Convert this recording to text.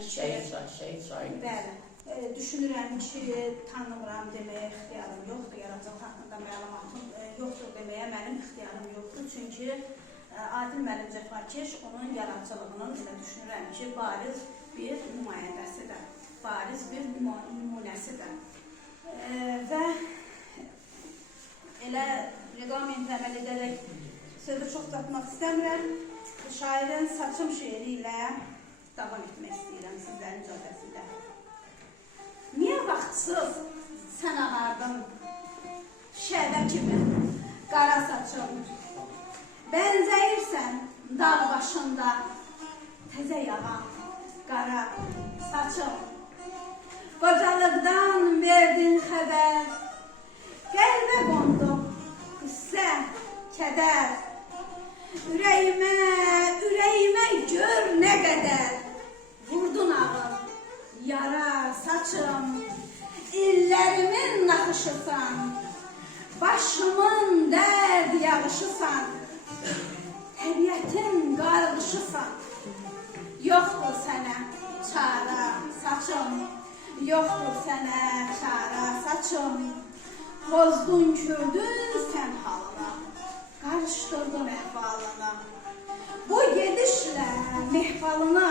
düşünürəm ki, şehit sayılır. bəli, düşünürəm ki, tanımıram deməyə ixtiyarım yoxdur, yaradıcılıq haqqında məlumatım yoxdur deməyə mənim ixtiyarım yoxdur. Çünki Adil müəllim Cəfakeş onun yaradıcılığının elə düşünürəm ki, bariz bir nümayəndəsidir, bariz bir nümunəsidir. Və elə reqlement əməl edərək sözü çox uzatmaq istəmirəm. Şairin Saçım şeiri ilə davam etmək istəyirəm sizlərin icazəsi ilə. Niyə vaxtsız sən ağardın şəvə kimi qara saçım? Bənzəyirsən dağ başında təzə yağan qara saçım. Qocalıqdan verdin xəbər, qəlbə qondu qüssə, kədər. Ürəyimə gör nə qədər vurdun ağır yara saçım. İllərimin naxışısan, başımın dərd yağışısan, təbiətin qarğışısan. Yoxdur sənə çara saçım, yoxdur sənə çara saçım. Pozdun kürdün sən halına, qarışdırdın əhvalına. Bu gedişlə mehvalına